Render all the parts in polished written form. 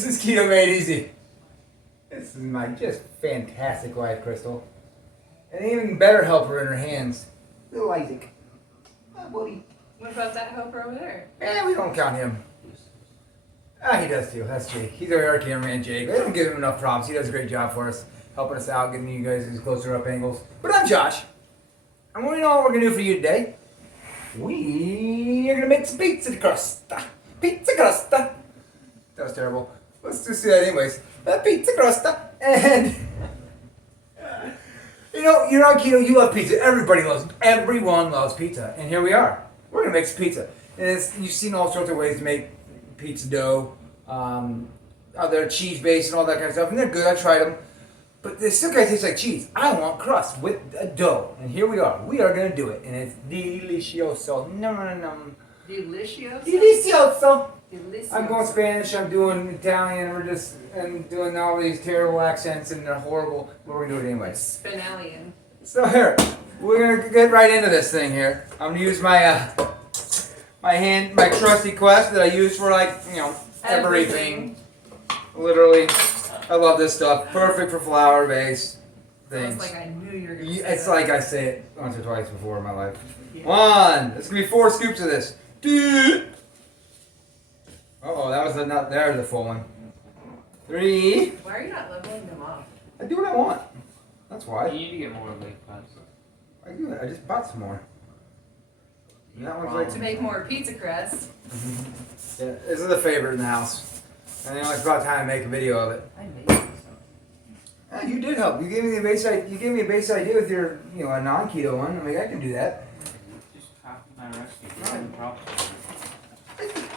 This is Keto Made Easy. This is my just fantastic wife, Crystal. And an even better helper in her hands, little Isaac. Oh, buddy. What about that helper over there? We don't count him. He does too. That's Jake. He's our cameraman, Jake. I don't give him enough props. He does a great job for us, helping us out, getting you guys these closer up angles. But I'm Josh. And what do you know what we're going to do for you today? We are going to make some pizza crust. Pizza crust. That was terrible. Let's just do that anyways. Pizza crust. And you're on keto, you love pizza. Everyone loves pizza. And here we are. We're going to make some pizza. And you've seen all sorts of ways to make pizza dough. They're cheese-based and all that kind of stuff. And they're good. I tried them. But they still kind of taste like cheese. I want crust with a dough. And here we are. We are going to do it. And it's delicioso. Nom. Delicioso? Delicioso. Delicioso. I'm going Spanish. I'm doing Italian. I'm doing all these terrible accents and they're horrible. But we're going to do it anyway. Spinalian. So here, we're going to get right into this thing here. I'm going to use my my trusty Quest that I use for everything. Literally. I love this stuff. Perfect for flour-based things. It's like I knew you were going to say It's that. like I say it once or twice before in my life. Yeah. One. It's going to be 4 scoops of this. Two. Uh-oh, there's the full one. 3. Why are you not leveling them off? I do what I want. That's why. You need to get more lake pots. I do it. I just bought some more. And that one's like... To make more pizza crust. Yeah, this is a favorite in the house. And then it's about time to make a video of it. I made it. Yeah, you did help. You gave me a base idea with your, a non-keto one. I mean, I can do that. Just copy my recipe.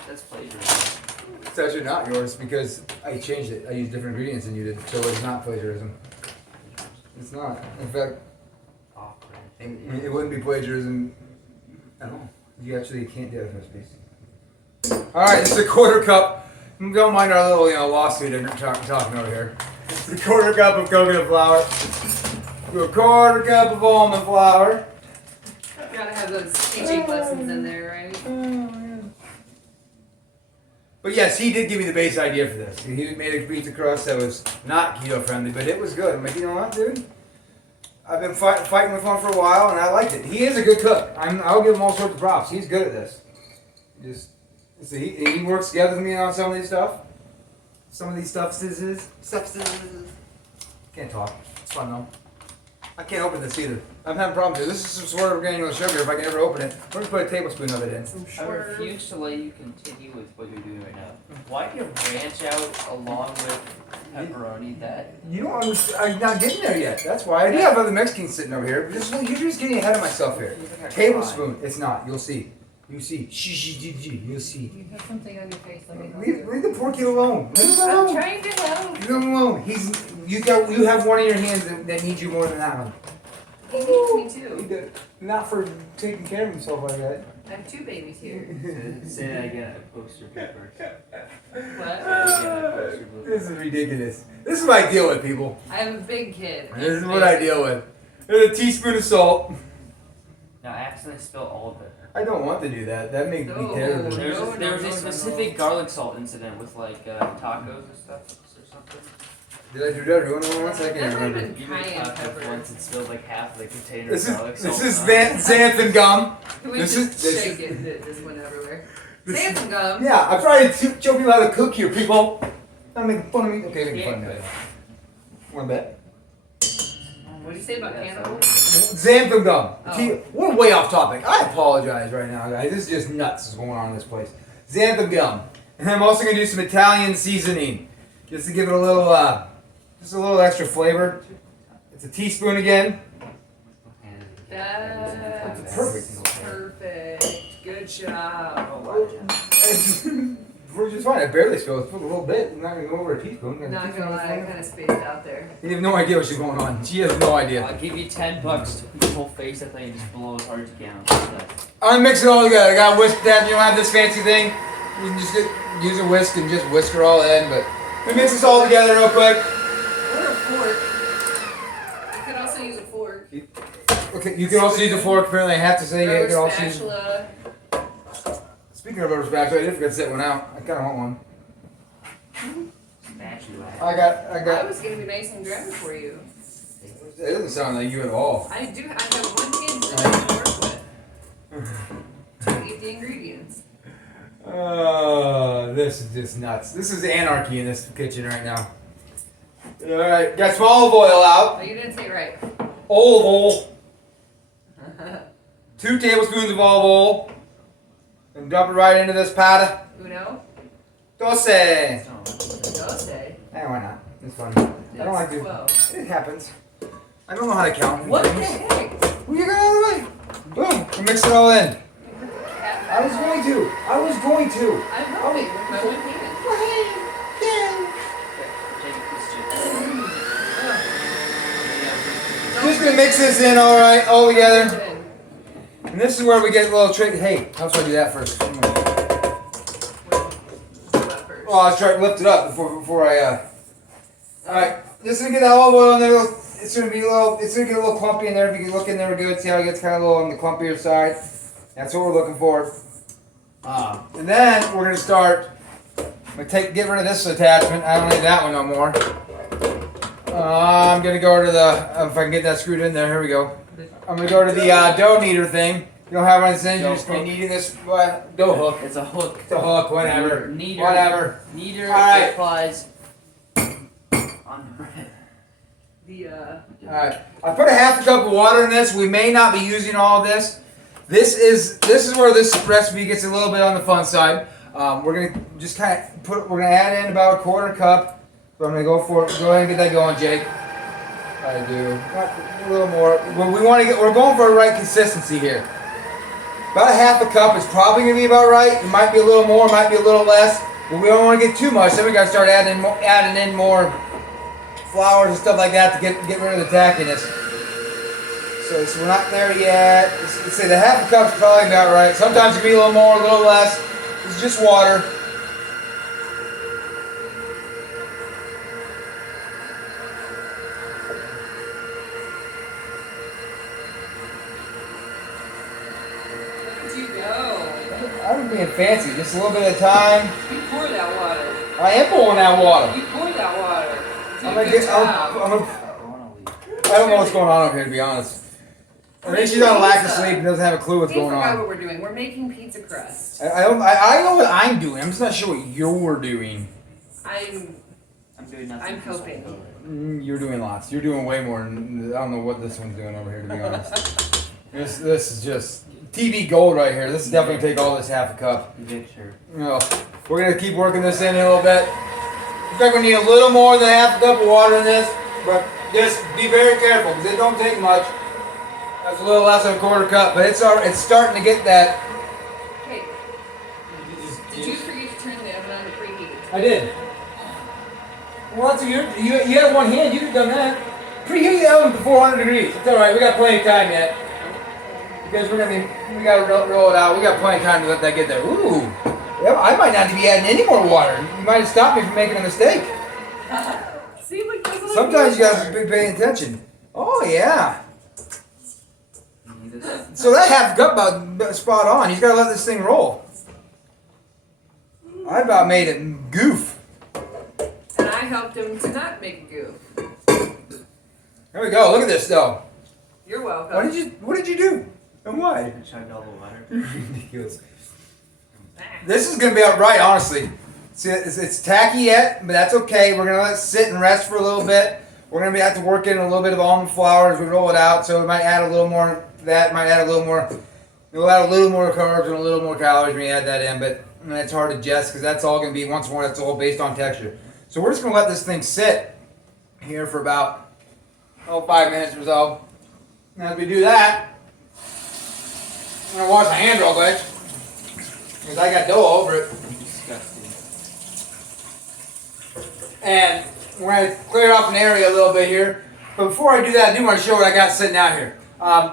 That's plagiarism. It's actually not yours because I changed it. I used different ingredients than you did, so it's not plagiarism. It's not. In fact, it wouldn't be plagiarism at all. You actually can't do it with recipes. All right, this is a 1/4 cup. Don't mind our little, lawsuit and talking over here. It's a 1/4 cup of coconut flour. A 1/4 cup of almond flour. You gotta have those teaching lessons in there, right? But yes, he did give me the base idea for this. He made a pizza crust that was not keto friendly, but it was good. I'm like, you know what, dude? I've been fighting with him for a while, and I liked it. He is a good cook. I'll give him all sorts of props. He's good at this. So he works together with me on some of these stuff. Some of these stuff. Can't talk. It's fun though. I can't open this either. I'm having problems here. This is some Swerve Granulated sugar. If I can ever open it, we're gonna put a tablespoon of it in. I refuse to let you continue with what you're doing right now. Why do you branch out along with pepperoni that? You don't understand. I'm not getting there yet. That's why I do have other Mexicans sitting over here. You're just getting ahead of myself here. Tablespoon. It's not. You'll see. You see. You'll see. You have something on your face. Leave the poor kid alone. Leave him alone. I'm trying to help. Leave him alone. You have one in your hands that needs you more than that one. He needs me too. Not for taking care of himself like that. I have 2 babies here. Say that again. I post your papers. What? This is ridiculous. This is what I deal with, people. I have a big kid. This is what I deal with. There's a teaspoon of salt. Now, I accidentally spilled all of it. I don't want to do that. That makes me terrible. There was a specific garlic salt incident with tacos and stuff or something. Did I do that? Everyone once? I can't That might have remember. been You made cayenne tacos pepper. once and spilled like half the container This of garlic salt. is Xanthan gum. We This just is- shake it. This went everywhere. This- Samson gum. Yeah, I'm trying to show people how to cook here, people. Not making fun of me. Okay, making fun of me. One bet. What do you say about cannibal? Xanthan gum. Oh. We're way off topic. I apologize right now, guys. This is just nuts what's going on in this place. Xanthan gum. And I'm also going to do some Italian seasoning. Just to give it a little, just a little extra flavor. It's a teaspoon again. That's perfect. Good job. We're just fine. I barely spilled. It's a little bit. I'm not going to go over a teaspoon. Not gonna lie, I kind of spaced out there. You have no idea what's going on. She has no idea. I'll give you $10 to put your whole face that thing and just blow as hard as you can. I'm gonna mix it all together. I got a whisk that. You don't have this fancy thing. You can just use a whisk and just whisk it all in. But let me mix this all together real quick. Or a fork. You could also use a fork. Okay, you can also use a fork. Apparently, I have to say you can Rubber also use. spatula. Speaking of rubber spatula, I did forget to set one out. I kind of want one. I I got. was gonna be nice and dry for you. It doesn't sound like you at all. I have one kid that I can work with. To eat the ingredients. This is just nuts. This is anarchy in this kitchen right now. Alright, got some olive oil out. Oh, you didn't say it right. Olive oil. 2 tablespoons of olive oil. And dump it right into this pot. Uno, Dose. dos. Hey, why not? It's fun. I don't like to. 12. It happens. I don't know how to count. What the things. heck? Well, you got out of the way. Boom. We mix it all in. I was going to. I'm helping with my one hand. Just gonna mix this in all together. And this is where we get a little trick. Hey, how should I do that first? Oh, I was trying to lift it up before I. All right, just gonna get that olive oil in there. It's gonna get a little clumpy in there. If you can look in there good, see how it gets kind of a little on the clumpier side. That's what we're looking for. And then we're gonna start. I'm gonna get rid of this attachment. I don't need that one no more. I'm gonna go to the. If I can get that screwed in there, here we go. I'm gonna go to the dough kneader thing. You don't have one of these things. You're just gonna be kneading this dough hook. It's a hook. It's a hook, whatever. Kneader. Whatever. Kneader Alright. applies on bread. Alright. I put a half cup of water in this. We may not be using all of this. This is where this recipe gets a little bit on the fun side. We're gonna just kind of we're gonna add in about a 1/4 cup. So I'm gonna go for it. Go ahead and get that going, Jake. I do. A little more. We're going for the right consistency here. About a half a cup is probably gonna be about right. It might be a little more, might be a little less, but we don't want to get too much. Then we gotta start adding in more flours and stuff like that to get rid of the tackiness. So we're not there yet. Let's say the half a cup's probably about right. Sometimes it can be a little more, a little less. It's just water. I'm being fancy, just a little bit of time. You pour that water. I am pouring that water. You pour that water. I don't know what's going on over here, to be honest. I think she's on a lack of sleep and doesn't have a clue what's going forgot on. what we're doing. We're making pizza crust. I know what I'm doing. I'm just not sure what you're doing. I'm doing nothing. I'm helping. You're doing lots. You're doing way more. I don't know what this one's doing over here, to be honest. This is just TV gold right here. This is definitely gonna take all this half a cup. Sure. No, we're gonna keep working this in a little bit. In fact, we need a little more than half a cup of water in this, but just be very careful because it don't take much. That's a little less than a 1/4 cup, but it's starting to get that. Hey, did you forget to turn the oven on to preheat? I did. Well, that's you had one hand. You could have done that. Preheat the oven to 400 degrees. It's all right. We got plenty of time yet. Because we gotta roll it out. We got plenty of time to let that get there. Ooh, yeah, I might not be adding any more water. You might have stopped me from making a mistake. See, look, that's what Sometimes you guys be paying attention. Oh yeah. So that half cup about spot on. He's gotta let this thing roll. I about made it goof. And I helped him to not make a goof. There we go. Look at this though. You're welcome. What did you do? And why? I chugged all the water. Ridiculous. This is gonna be alright, honestly. See, it's tacky yet, but that's okay. We're gonna let it sit and rest for a little bit. We're gonna have to work in a little bit of almond flour as we roll it out. So we might add a little more. That might add a little more. We'll add a little more carbs and a little more calories when you add that in, but it's hard to adjust because that's all gonna be once more. That's all based on texture. So we're just gonna let this thing sit here for about 5 minutes or so. And as we do that, I'm gonna wash my hands real quick because I got dough all over it. Disgusting. And we're gonna clear off an area a little bit here. But before I do that, I do want to show what I got sitting out here.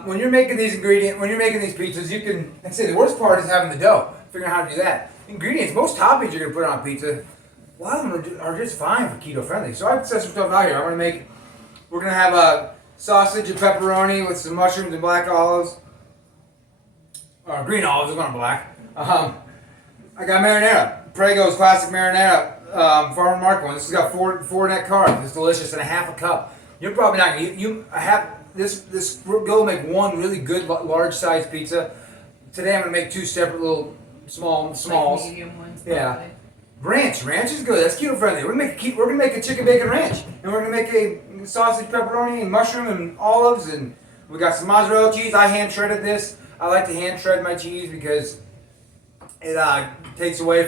When you're making these pizzas, you can. I'd say the worst part is having the dough. Figuring out how to do that. Ingredients, most toppings you're gonna put on pizza, a lot of them are just fine for keto friendly. So I set some stuff out here. We're gonna have a sausage and pepperoni with some mushrooms and black olives. Green olives, it's not black. I got marinara. Prego's classic marinara. Farmer Market one. This has got four net carbs. It's delicious and a half a cup. You're probably not gonna you have this go make one really good large size pizza. Today I'm gonna make two separate little smalls. Like medium ones. Yeah. Probably. Ranch is good. That's keto friendly. We're gonna make a chicken bacon ranch, and we're gonna make a sausage pepperoni and mushroom and olives, and we got some mozzarella cheese. I hand shredded this. I like to hand shred my cheese because it takes away.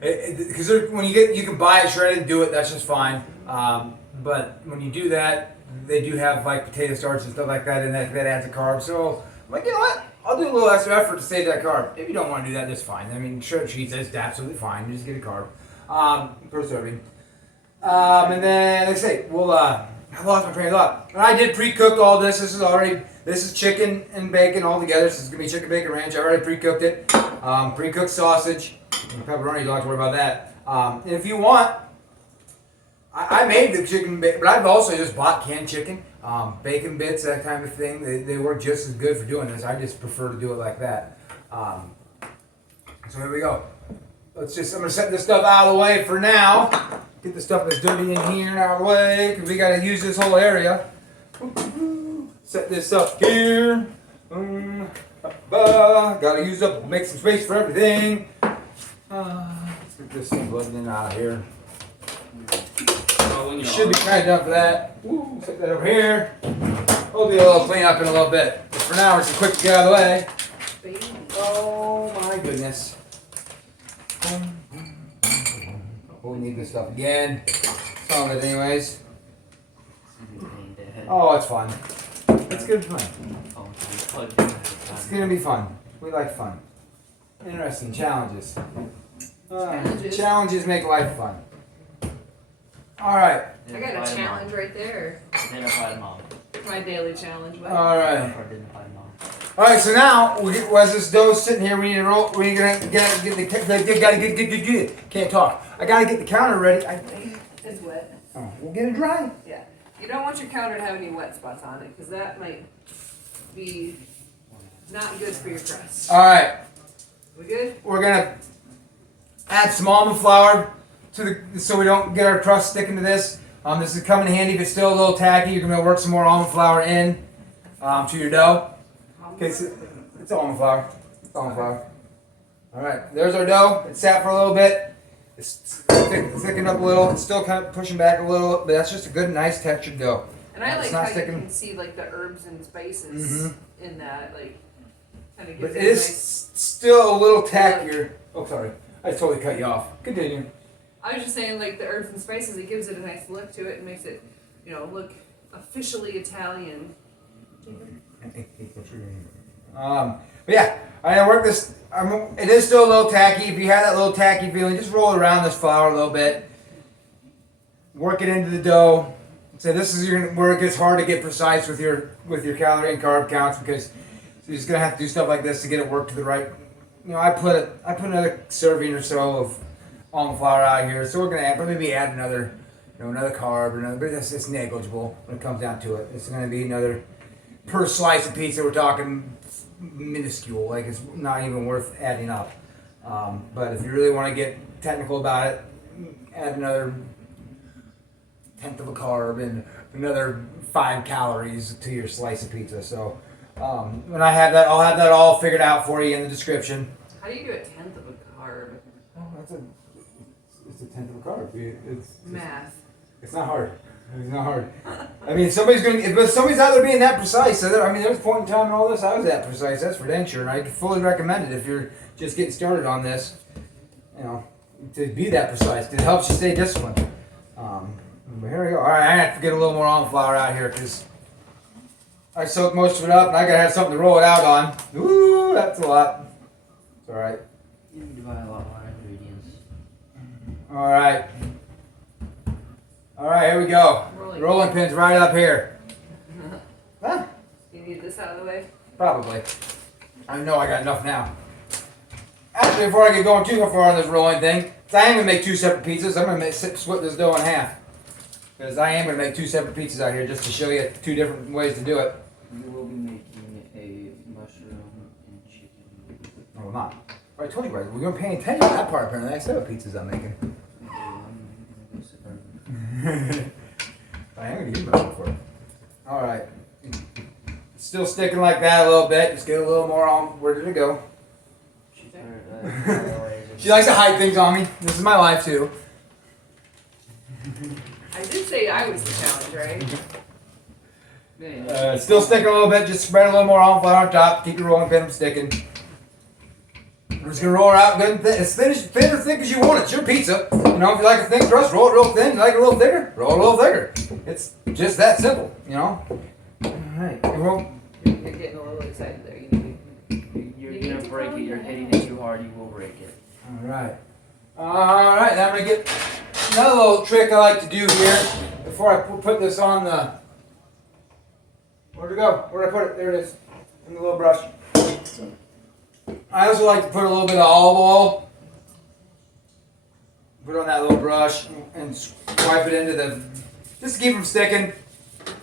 Because when you can buy it shredded, do it. That's just fine. But when you do that, they do have like potato starch and stuff like that, and that adds a carb. So I'm like, you know what? I'll do a little extra effort to save that carb. If you don't want to do that, that's fine. I mean, shredded cheese is absolutely fine. You just get a carb per serving. And then like I say, I lost my train of thought. And I did pre-cook all this. This is chicken and bacon all together. This is gonna be chicken bacon ranch. I already pre-cooked it. Pre-cooked sausage and pepperoni. You don't have to worry about that. And if you want, I made the chicken bacon, but I've also just bought canned chicken, bacon bits, that kind of thing. They work just as good for doing this. I just prefer to do it like that. So here we go. I'm gonna set this stuff out of the way for now. Get the stuff that's dirty in here out of the way, because we gotta use this whole area. Set this up here. Gotta make some space for everything. Let's get this thing plugged in out of here. You should be kind of done for that. Set that over here. We'll do a little cleanup in a little bit. But for now, it's quick to get out of the way. Oh my goodness. We'll need this stuff again. Some of it anyways. Oh, it's fun. It's good fun. It's gonna be fun. We like fun. Interesting challenges. Challenges make life fun. Alright. I got a challenge right there. My daily challenge. Alright. Alright, so now, as this dough's sitting here, we need to roll, we gotta get, can't talk. I gotta get the counter ready. It's wet. Oh, we'll get it dry. Yeah. You don't want your counter to have any wet spots on it, because that might be not good for your crust. Alright. We good? We're gonna add some almond flour so we don't get our crust sticking to this. This is coming in handy if it's still a little tacky. You're gonna work some more almond flour in to your dough. Okay, so it's almond flour. It's almond flour. All right, there's our dough. It sat for a little bit. It's thickened up a little. It's still kind of pushing back a little, but that's just a good, nice textured dough. And I like how you can see like the herbs and spices in that, like kind of gives it is still a little tackier. Oh, sorry, I totally cut you off. Continue. I was just saying, like the herbs and spices, it gives it a nice look to it and makes it, look officially Italian. But yeah, I gotta work this. It is still a little tacky. If you have that little tacky feeling, just roll around this flour a little bit. Work it into the dough. So this is where it gets hard to get precise with your calorie and carb counts, because you're just gonna have to do stuff like this to get it worked to the right. I put another serving or so of almond flour out here, so we're gonna maybe add another carb or another, but it's negligible when it comes down to it. It's gonna be another per slice of pizza. We're talking minuscule, like it's not even worth adding up. But if you really want to get technical about it, add another tenth of a carb and another 5 calories to your slice of pizza. So when I have that, I'll have that all figured out for you in the description. How do you do a tenth of a carb? Oh, it's a tenth of a carb. It's math. It's not hard. It's not hard. I mean, if somebody's out there being that precise. There's a point in time in all this I was that precise. That's for dang sure, and I fully recommend it if you're just getting started on this. To be that precise. It helps you stay disciplined. But here we go. All right, I have to get a little more almond flour out here because I soaked most of it up, and I gotta have something to roll it out on. Ooh, that's a lot. It's all right. You need to buy a lot more ingredients. All right. All right, here we go. Rolling pins right up here. Huh? You need this out of the way? Probably. I know I got enough now. Actually, before I get going too far on this rolling thing, I am going to make 2 separate pizzas. I'm going to split this dough in half. Because I am going to make 2 separate pizzas out here just to show you 2 different ways to do it. You will be making a mushroom and chicken. No, I'm not. I told you guys, we're gonna pay attention to that part apparently. I said what pizzas I'm making. I am gonna give you my for it. Alright. Still sticking like that a little bit. Just get a little more on. Where did it go? She likes to hide things on me. This is my life too. I did say I was the challenge, right? Still sticking a little bit. Just spread a little more on, flat on top. Keep your rolling pin from sticking. We're just gonna roll it out good and thin. As thin or thick as you want it. It's your pizza. You know, if you like a thin crust, roll it real thin. If you like it a little thicker, roll it a little thicker. It's just that simple, you know? Alright, You're getting a little excited there. You're gonna break it. You're hitting it too hard. You will break it. Alright. Alright, now I'm gonna get another little trick I like to do here before I put this on the. Where'd it go? Where'd I put it? There it is. In the little brush. I also like to put a little bit of olive oil. Put it on that little brush and swipe it into the. Just to keep them sticking.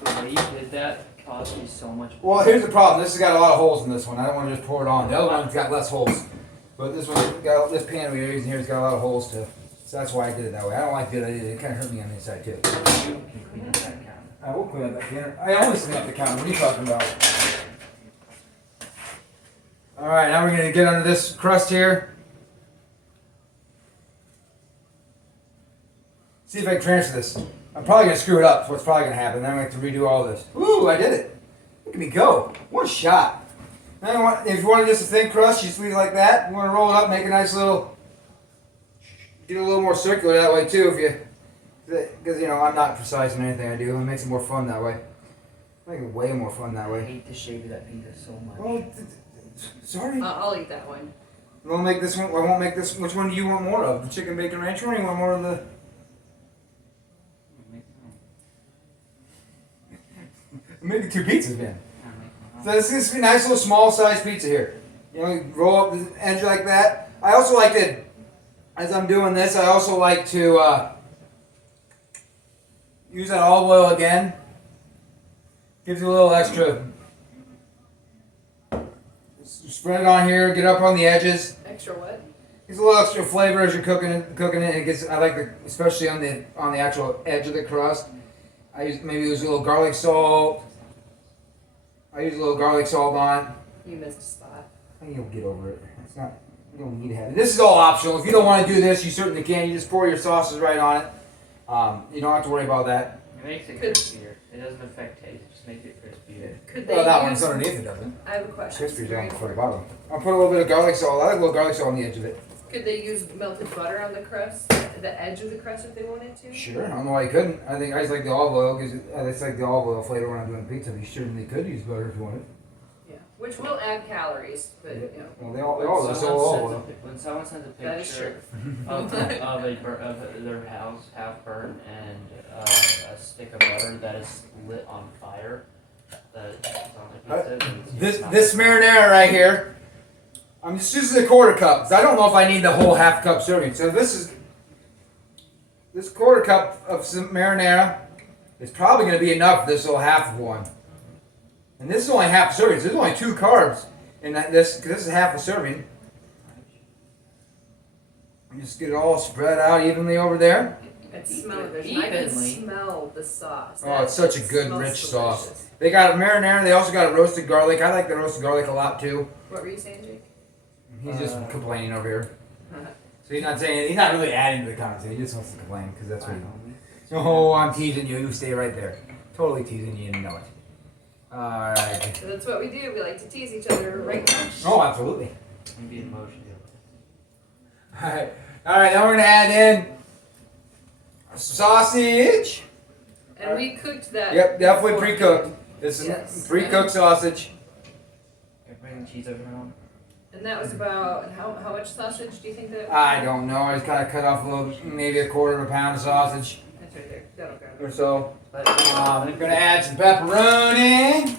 The way you did that cost me so much. Well, here's the problem. This has got a lot of holes in this one. I don't want to just pour it on. The other one's got less holes. But this one's got, this pan we're using here has got a lot of holes too. So that's why I did it that way. I don't like doing it. It kind of hurt me on the inside too. You can clean up that counter. I will clean up that counter. I always clean up the counter. What are you talking about? Alright, now we're going to get under this crust here. See if I can transfer this. I'm probably going to screw it up. That's what's probably going to happen. Then I'm going to have to redo all this. Ooh, I did it. Look at me go. One shot. Now, if you want just a thin crust, you just leave it like that. You want to roll it up, make a nice little, get a little more circular that way too. If you, because you know I'm not precise in anything I do. It makes it more fun that way. Make it way more fun that I way. hate the shape of that pizza so much. Oh, sorry. I'll eat that one. I won't make this one. I won't make this. Which one do you want more of? The chicken bacon ranch one? Or you want more of the? Maybe two pizzas, man. So this is a nice little small size pizza here. You know, you roll up the edge like that. I also like to, as I'm doing this, I also like to use that olive oil again. Gives you a little extra. Spread it on here. Get up on the edges. Extra what? Gives a little extra flavor as you're cooking it. It gets. I like the, especially on the actual edge of the crust. I maybe use a little garlic salt. I use a little garlic salt on. You missed a spot. You'll get over it. It's not. You don't need to have it. This is all optional. If you don't want to do this, you certainly can. You just pour your sauces right on it. You don't have to worry about that. It makes it crispier. It doesn't affect taste. It just makes it crispier. Could they Well, that use, one's underneath it doesn't. I have a question. Crispy's Very on for the important. bottom. I'll put a little bit of garlic salt. I like a little garlic salt on the edge of it. Could they use melted butter on the crust, the edge of the crust if they wanted to? Sure. I don't know why you couldn't. I think I just like the olive oil because it's like the olive oil flavor when I'm doing pizza. You certainly could use butter if you wanted. Yeah. Which will add calories, but you know. Well, they all When do. So someone olive sends oil. when someone sends a That is picture of their house half burned and a stick of butter that is lit on fire, that is on the pizza. then it's not- This marinara right here. I'm just using a quarter cup. 'Cause I don't know if I need the whole half cup serving. So this quarter cup of some marinara is probably going to be enough for this little half of one. And this is only half a serving. So there's only 2 carbs in this. Because this is half a serving. Just get it all spread out evenly over there. I smell it. I can Evenly. smell the sauce. Oh, it's such a good Smells rich delicious. sauce. They got a marinara. They also got a roasted garlic. I like the roasted garlic a lot too. What were you saying, Jake? He's just complaining over here. So he's not saying, he's not really adding to the conversation. He just wants to complain because that's what he. Oh, I'm teasing you. You stay right there. Totally teasing you. You know it. Alright. So that's what we do. We like to tease each other right now. Oh, absolutely. Maybe emotion. Alright. Alright, now we're going to add in sausage. And we cooked that. Yep, definitely before. pre-cooked. This is Yes. pre-cooked sausage. Can I bring the cheese over now? And that was about, how much sausage do you think that? I don't know. I just kind of cut off a little, maybe a quarter of a pound of sausage That's right there. That'll grab it. or so. Let We're going to add some pepperoni.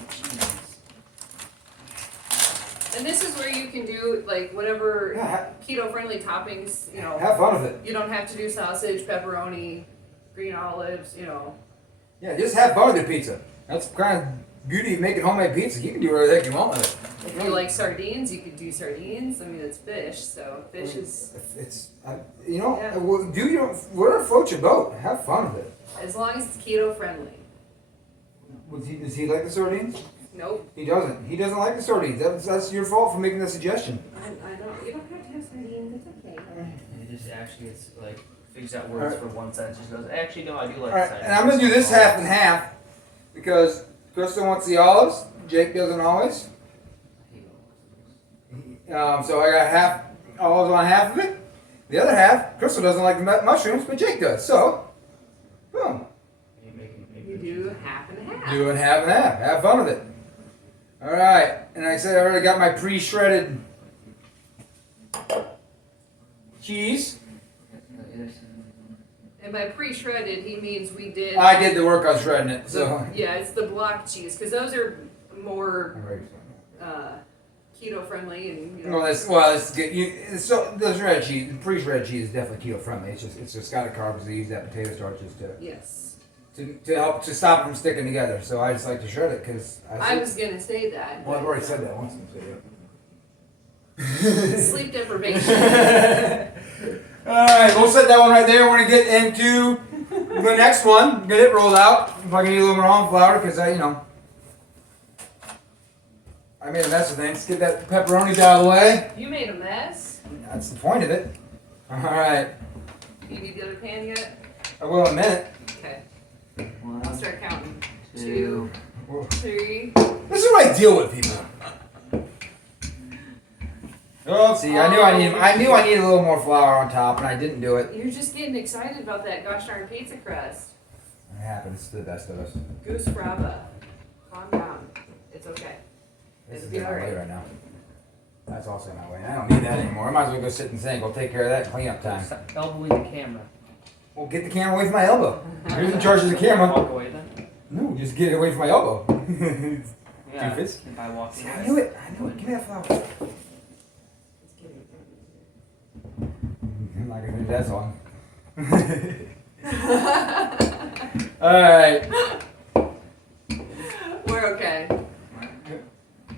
And this is where you can do like whatever Yeah, keto-friendly toppings. You know, have fun with it. you don't have to do sausage, pepperoni, green olives. You know. Yeah, just have fun with your pizza. That's kind of beauty of making homemade pizza. You can do whatever the heck you want with it. If you like sardines, you could do sardines. I mean, it's fish, so fish is, You know, Yeah. do your whatever floats your boat. Have fun with it. as long as it's keto friendly. Does he like the sardines? Nope. He doesn't. He doesn't like the sardines. That's your fault for making that suggestion. I don't, you don't have to have sardines, it's okay. It just actually, it's like, figures out words for one sentence, just goes, actually, no, I do like All right, cider. and I'm gonna do this half and half because Crystal wants the olives. Jake doesn't always. So I got half olives on half of it. The other half, Crystal doesn't like the mushrooms, but Jake does. So, boom. You do half and half. Doing half and half. Have fun with it. All right, and like I said, I already got my pre-shredded cheese. And by pre-shredded, he means we did. I did the work on shredding it, so. Yeah, it's the block cheese, because those are more keto friendly and, you know. Well, it's good. So the shredded cheese, pre-shredded cheese is definitely keto friendly. It's just got a carbs. They use that potato starches Yes. to help to stop it from sticking together. So I just like to shred it because I was going to say that. Well, I've already said that once. Sleep deprivation. All right, we'll set that one right there. We're gonna get into the next one. Get it rolled out. If I can need a little more almond flour, because I made a mess of things. Get that pepperonis out of the way. You made a mess. That's the point of it. All right, You need the other pan yet? I will in a minute. Okay. One, I'll start counting. two, 2, 3. This is what I deal with, people. Oh, see, I knew I needed a little more flour on top, and I didn't do it. You're just getting excited about that gosh darn pizza crust. It happens to the best of us. Goose fraba. Calm down. It's okay. This It'll is be in my way alright. right now. That's also in my way. I don't need that anymore. I might as well go sit in the sink. We'll take care of that in cleanup time. stop elbowing the camera. Well, get the camera away from my elbow. Who's in charge of the camera? Walk away then? No, just get it away from my elbow. Yeah, Doofus. if I walk See, away. I knew it. Give me that flour. I'm not gonna do that song. Alright. We're okay.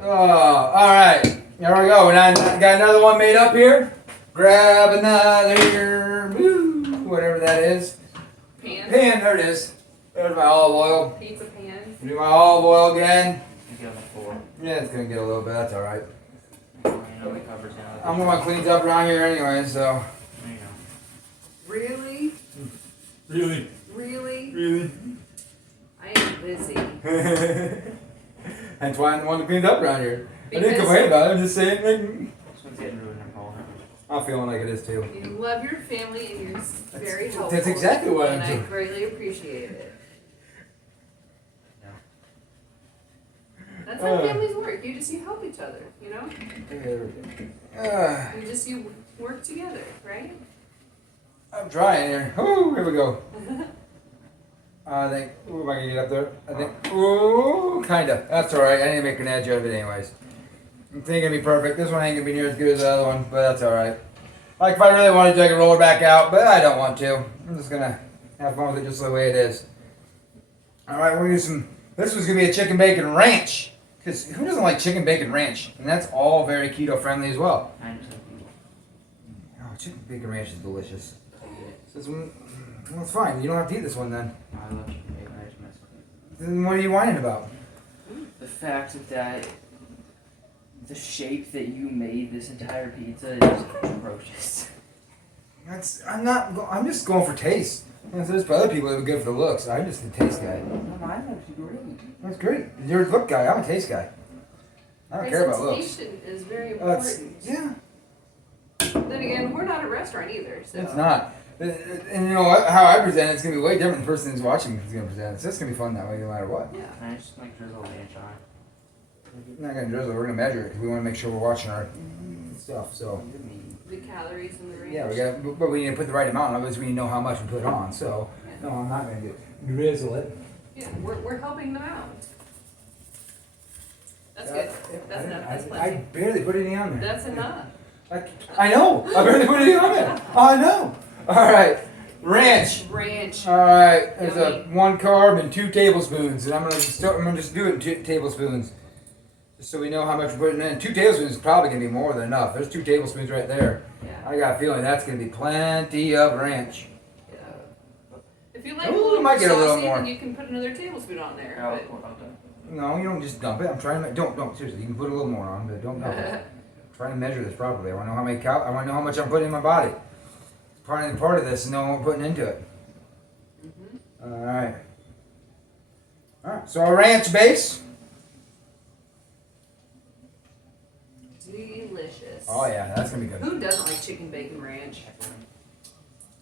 Oh, alright. There we go. Now got another one made up here. Grab another, whatever that is. Pan. Pan, there it is. There's my olive oil. Pizza pan. Do my olive oil again. You get on the floor. Yeah, it's gonna get a little bit. That's alright. You know the covers now. I'm the one who cleans up around here anyway, so. There you go. Really? Really? Really? Really? I am busy. That's why I'm the one who cleans up around here. I didn't Because- complain about it. I'm just saying, This one's getting ruined and falling. I'm feeling like it is too. You love your family and you're very helpful. That's exactly what I'm And I doing. greatly appreciate it. Yeah. That's how families work. You help each other, you know? You work together, right? I'm trying here. Ooh, here we go. I think, am I gonna get up there? I think, ooh, kinda. That's alright. I need to make an edge out of it anyways. I think it's gonna be perfect. This one ain't gonna be near as good as the other one, but that's alright. Like if I really wanted to, I could roll it back out, but I don't want to. I'm just gonna have fun with it just the way it is. Alright, we're gonna do some, this one's gonna be a chicken bacon ranch. Because who doesn't like chicken bacon ranch? And that's all very keto friendly as well. 9% people. Oh, chicken bacon ranch is delicious. This one, well, it's fine. You don't have to eat this one then. I love chicken bacon. I just mess with it. Then what are you whining about? The fact that the shape that you made this entire pizza is atrocious. I'm just going for taste. There's other people that are good for the looks. I'm just a taste guy. No, mine's actually great. That's great. You're a look guy. I'm a taste guy. I don't care about looks. Presentation is very It's- important. yeah, Then again, we're not a restaurant either, so. it's not. And you know what? How I present it's gonna be way different than the person who's watching is gonna present. So it's gonna be fun that way, no matter what. Yeah. I just like drizzle ranch on it. We're not gonna drizzle. We're gonna measure it. We want to make sure we're watching our stuff. So The calories in the range. yeah, but we need to put the right amount. Otherwise, we need to know how much we put on. So no, I'm not gonna drizzle it. Yeah, we're helping them out. That's good. That's enough. That's I plenty. barely put anything on there. That's enough. I know. I barely put anything on there. I know. All right. Ranch. Ranch. All right, there's a Yummy. 1 carb and 2 tablespoons, and I'm gonna just do it in 2 tablespoons, just so we know how much we're putting in. 2 tablespoons is probably gonna be more than enough. There's 2 tablespoons right there. Yeah. I got a feeling that's gonna be plenty of ranch. Yeah. If you like Ooh, a little might more get a little saucy, more. then you can put another tablespoon on there. Oh, but- well, okay. No, you don't just dump it. I'm trying to don't seriously. You can put a little more on, but don't dump it. I'm trying to measure this properly. I want to know how many I want to know how much I'm putting in my body. Part of this, and know what I'm putting into it. Mhm. All right. All right. So a ranch base. Delicious. Oh yeah, that's gonna be good. Who doesn't like chicken bacon ranch?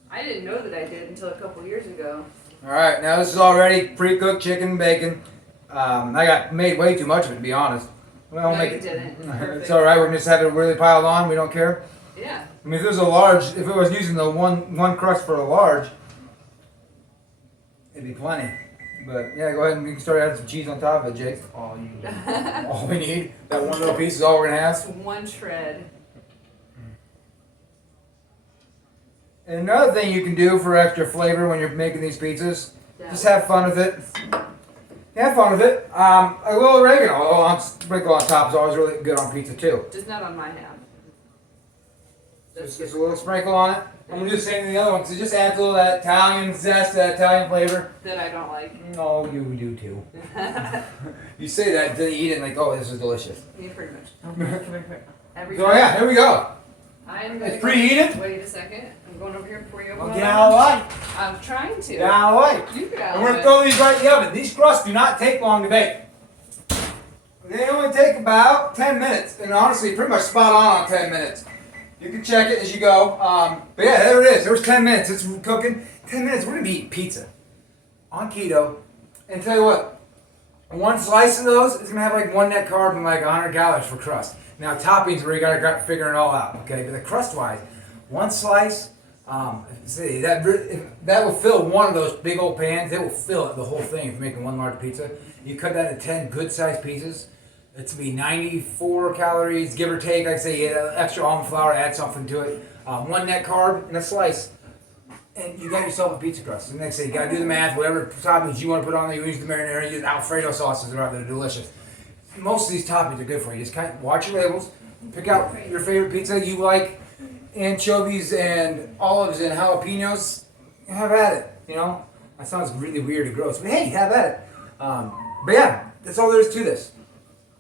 I didn't know that I did until a couple years ago. All right. Now this is already pre-cooked chicken and bacon. I got made way too much of it, to be honest. Well, No, make you it. didn't. It's perfect. It's all right. We're gonna just have it really piled on. We don't care. Yeah. I mean, if it was a large, if it was using the one crust for a large, it'd be plenty. But yeah, go ahead and we can start adding some cheese on top of it, Jake. All you need. All we need, that one little piece is all we're gonna have. One shred. And another thing you can do for extra flavor when you're making these pizzas, just have fun with it. Have fun with it. A little oregano, sprinkle on top is always really good on pizza too. Just not on my half. Just a little sprinkle on it. I'm gonna do the same thing the other one, because it just adds a little of that Italian zest, that Italian flavor. That I don't like. No, you do too. You say that, then you eat it and like, oh, this is delicious. Yeah, pretty much. Come here. Every So yeah, here we go. I'm gonna It's go- preheated? Wait a second. I'm going over here before you open Well, the get out of the oven. way. I'm trying to. Get out of the way. You get out And of we're it. gonna throw these right in the oven. These crusts do not take long to bake. They only take about 10 minutes, and honestly, pretty much spot on 10 minutes. You can check it as you go. But yeah, there it is. There was 10 minutes. It's cooking. 10 minutes. We're gonna be eating pizza on keto. And tell you what, one slice of those is gonna have like 1 net carb and like 100 calories for crust. Now toppings, where you gotta figure it all out. Okay, but the crust wise, one slice. See that will fill one of those big old pans. It will fill it, the whole thing if you're making one large pizza. You cut that into 10 good sized pieces. It's to be 94 calories, give or take. Like I say, extra almond flour, add something to it. 1 net carb in a slice, and you got yourself a pizza crust. And like I say, you gotta do the math. Whatever toppings you want to put on there, you use the marinara, use Alfredo sauces. They're delicious. Most of these toppings are good for you. Just kind of watch your labels, pick out your favorite pizza you like. Anchovies and olives and jalapenos, have at it. You know, that sounds really weird and gross, but hey, have at it. But yeah, that's all there is to this.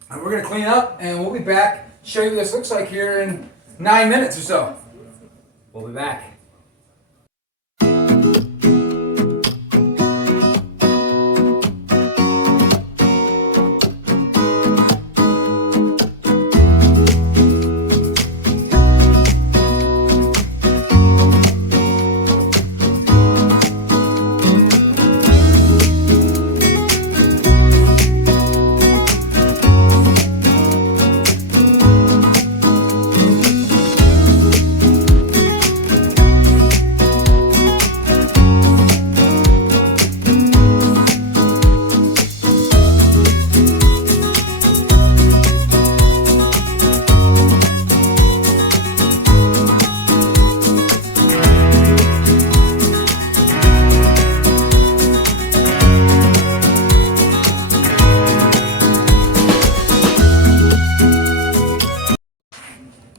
And we're gonna clean up, and we'll be back. Show you what this looks like here in 9 minutes or so. We'll be back.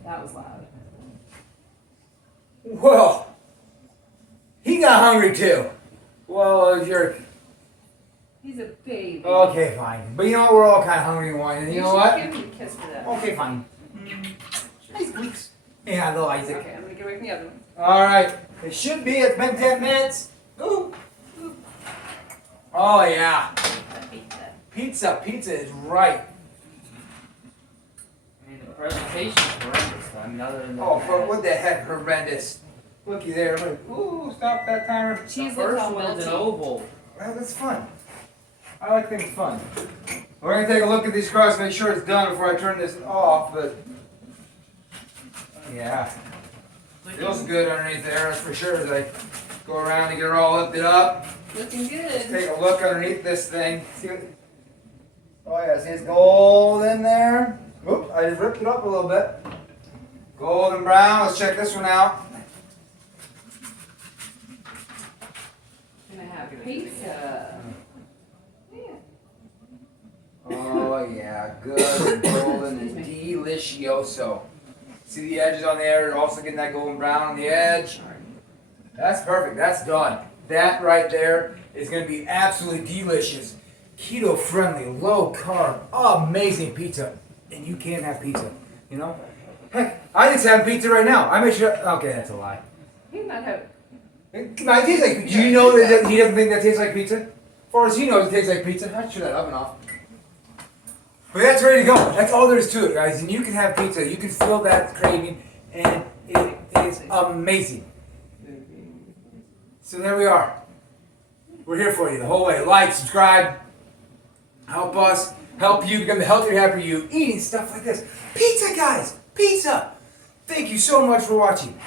That was loud. Well, he got hungry too. Well, you're He's a baby. okay, fine. But you know what? We're all kind of hungry and whining. You know should what? Give him a kiss for that. Okay, fine. Nice weeks. Yeah, little Isaac. Okay, I'm gonna get away from the other one. All right. It should be. It's been 10 minutes. Ooh. Oh yeah. Pizza is right. I mean, the presentation's horrendous. I mean, other than Oh, that, what the heck, horrendous. Looky there. Look. Ooh, stop that timer. the Cheese looks all first one's an melty. oval. Well, that's fun. I like things fun. We're gonna take a look at these crusts, make sure it's done before I turn this off. But yeah, feels good underneath there. That's for sure. As I go around and get her all lifted up. Looking good. Take a look underneath this thing. See what? Oh yeah, see it's gold in there. Whoop! I just ripped it up a little bit. Golden brown. Let's check this one out. pizza. Yeah. Oh yeah, good and golden and delicioso. See the edges on there? You're also getting that golden brown on the edge. That's perfect. That's done. That right there is going to be absolutely delicious. Keto friendly, low carb, amazing pizza. And you can have pizza, you know? Heck, I just have pizza right now. I make sure. Okay, that's a lie. He's not having. It tastes like. Do you know that he doesn't think that tastes like pizza? As far as he knows, it tastes like pizza. I'd shut that oven off. But that's ready to go. That's all there is to it, guys. And you can have pizza. You can feel that craving, and it is amazing. So there we are. We're here for you the whole way. Like, subscribe, help us, help you become the healthier, happier you, eating stuff like this. Pizza, guys! Pizza! Thank you so much for watching.